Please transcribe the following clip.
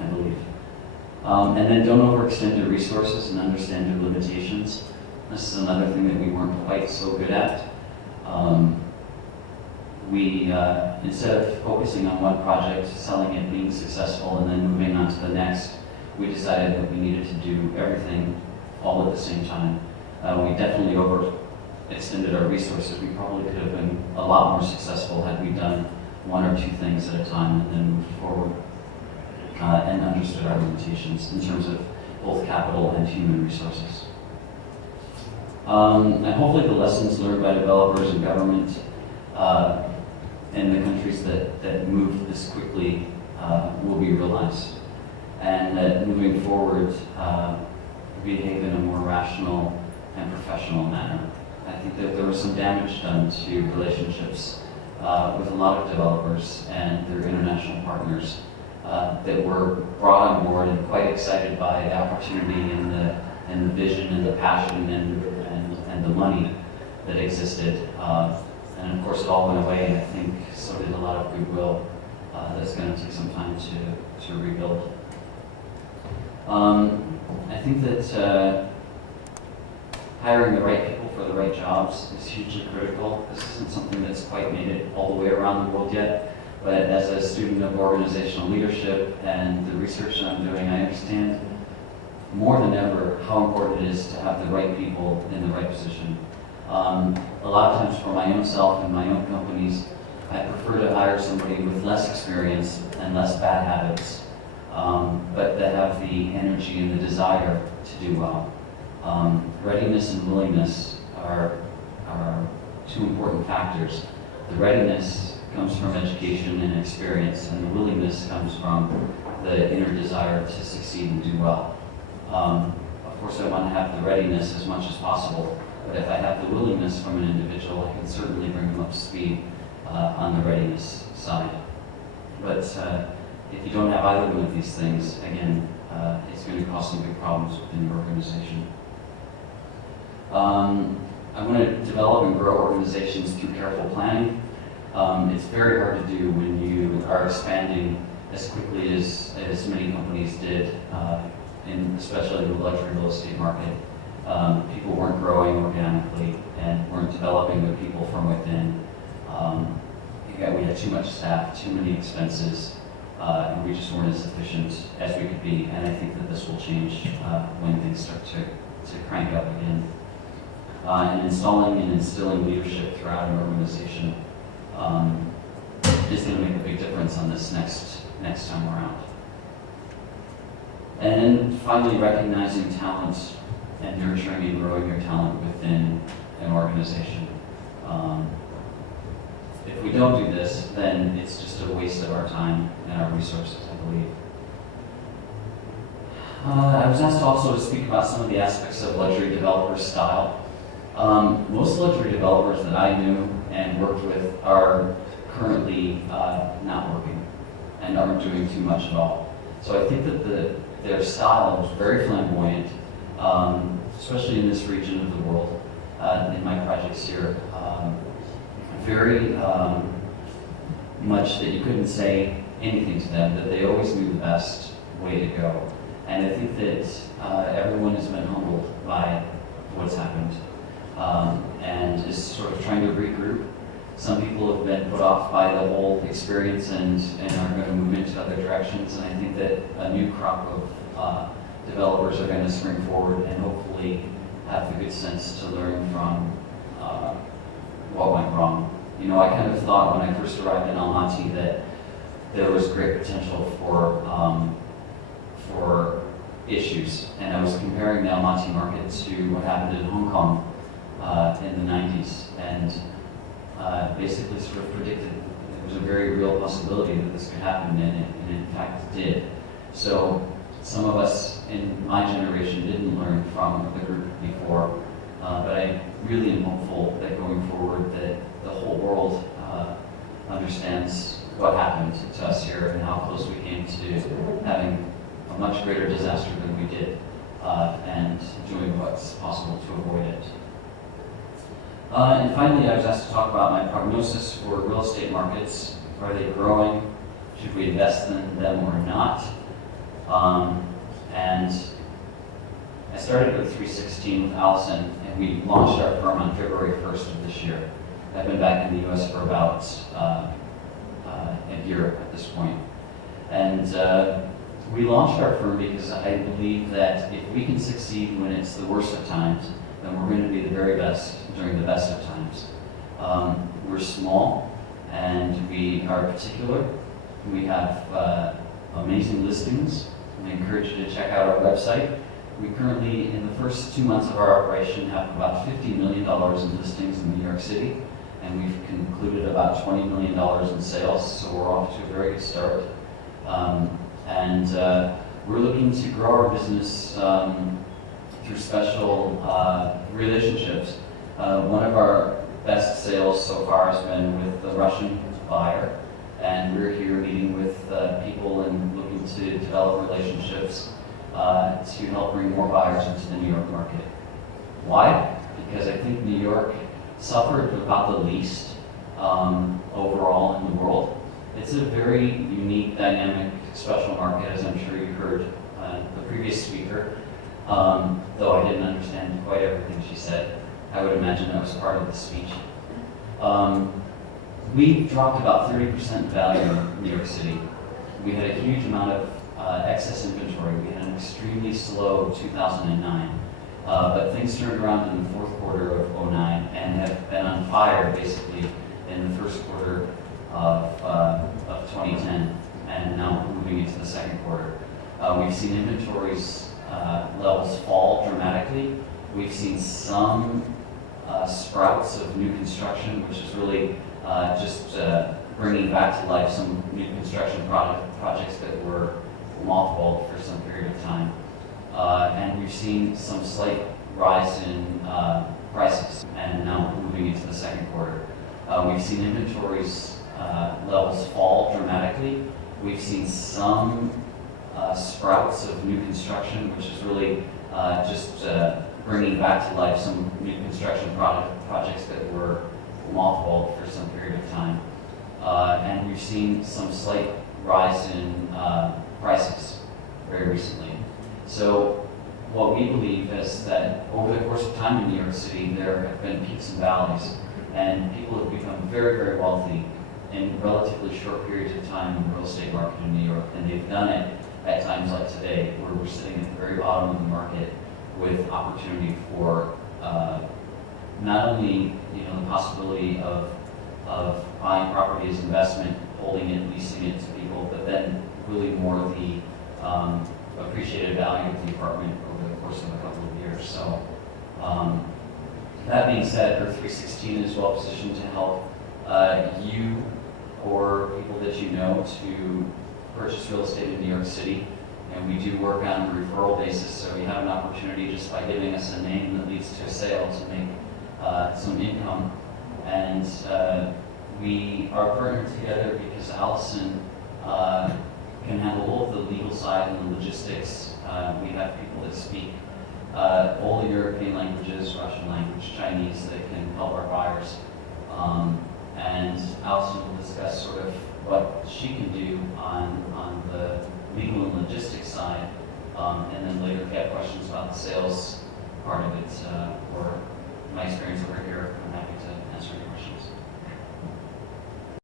I believe. And then don't overextend your resources and understand your limitations. This is another thing that we weren't quite so good at. Instead of focusing on one project, selling it, being successful, and then moving on to the next, we decided that we needed to do everything all at the same time. We definitely overextended our resources. We probably could have been a lot more successful had we done one or two things at a time and then moved forward and understood our limitations in terms of both capital and human resources. And hopefully the lessons learned by developers and government in the countries that moved this quickly will be realized, and that moving forward behave in a more rational and professional manner. I think that there was some damage done to relationships with a lot of developers and their international partners that were brought on board and quite excited by the opportunity and the vision and the passion and the money that existed. And of course it all went away, and I think so did a lot of goodwill that's going to take some time to rebuild. I think that hiring the right people for the right jobs is hugely critical. This isn't something that's quite made it all the way around the world yet, but as a student of organizational leadership and the research that I'm doing, I understand more than ever how important it is to have the right people in the right position. A lot of times for my own self and my own companies, I prefer to hire somebody with less experience and less bad habits, but that have the energy and the desire to do well. Readiness and willingness are two important factors. The readiness comes from education and experience, and the willingness comes from the inner desire to succeed and do well. Of course, I want to have the readiness as much as possible, but if I have the willingness from an individual, I can certainly bring them up to speed on the readiness side. But if you don't have either one of these things, again, it's going to cause some big problems within your organization. I want to develop and grow organizations through careful planning. It's very hard to do when you are expanding as quickly as many companies did, especially in the luxury real estate market. People weren't growing organically and weren't developing the people from within. We had too much staff, too many expenses, and we just weren't as efficient as we could be. And I think that this will change when things start to crank up again. And installing and instilling leadership throughout an organization is going to make a big difference on this next time around. And then finally, recognizing talent and nurturing and growing your talent within an organization. If we don't do this, then it's just a waste of our time and our resources, I believe. I was asked also to speak about some of the aspects of luxury developer style. Most luxury developers that I knew and worked with are currently not working and aren't doing too much at all. So I think that their style is very flamboyant, especially in this region of the world, in my projects here. Very much that you couldn't say anything to them, that they always knew the best way to go. And I think that everyone has been humbled by what's happened and is sort of trying to regroup. Some people have been put off by the whole experience and are going to move into other directions. And I think that a new crop of developers are going to spring forward and hopefully have the good sense to learn from what went wrong. You know, I kind of thought when I first arrived in Almaty that there was great potential for issues, and I was comparing the Almaty market to what happened in Hong Kong in the 90s, and basically sort of predicted it was a very real possibility that this could happen, and it in fact did. So some of us in my generation didn't learn from the group before, but I really am hopeful that going forward that the whole world understands what happened to us here and how close we came to having a much greater disaster than we did, and doing what's possible to avoid it. And finally, I was asked to talk about my prognosis for real estate markets. Are they growing? Should we invest in them or not? started with 316 with Allison, and we launched our firm on February 1st of this year. I've been back in the U.S. for about a year at this point. And we launched our firm because I believe that if we can succeed when it's the worst of times, then we're going to be the very best during the best of times. We're small, and we are particular. We have amazing listings. I encourage you to check out our website. We currently, in the first 2 months of our operation, have about $50 million in listings in New York City, and we've concluded about $20 million in sales, so we're off to a very good start. We're looking to grow our business through special relationships. One of our best sales so far has been with the Russian buyer, and we're here meeting with people and looking to develop relationships to help bring more buyers into the New York market. Why? Because I think New York suffered about the least overall in the world. It's a very unique, dynamic, special market, as I'm sure you heard the previous speaker. Though I didn't understand quite everything she said, I would imagine that was part of the speech. We dropped about 30% value in New York City. We had a huge amount of excess inventory. We had an extremely slow 2009. But things turned around in the fourth quarter of 2009 and have been on fire basically in the first quarter of 2010 and now moving into the second quarter. We've seen inventories levels fall dramatically. We've seen some sprouts of new construction, which is really just bringing back to life some new construction projects that were mothballed for some period of time. And we've seen some slight rise in prices, and now moving into the second quarter. We've seen inventories levels fall dramatically. We've seen some sprouts of new construction, which is really just bringing back to life some new construction projects that were mothballed for some period of time. And we've seen some slight rise in prices very recently. So what we believe is that over the course of time in New York City, there have been peaks and valleys, and people have become very, very wealthy in relatively short periods of time in the real estate market in New York, and they've done it at times like today, where we're sitting at the very bottom of the market with opportunity for not only the possibility of buying property as investment, holding it, leasing it to people, but then really more the appreciated value of the apartment over the course of a couple of years. So that being said, Earth 316 is well positioned to help you or people that you know to purchase real estate in New York City. And we do work on a referral basis, so you have an opportunity just by giving us a name that leads to a sale to make some income. And we are partnered together because Allison can handle all of the legal side and the logistics. We have people that speak all the European languages, Russian language, Chinese, that can help our buyers. And Allison will discuss sort of what she can do on the legal and logistics side. And then later, if you have questions about the sales part of it or my experience over here, I'm happy to answer any questions.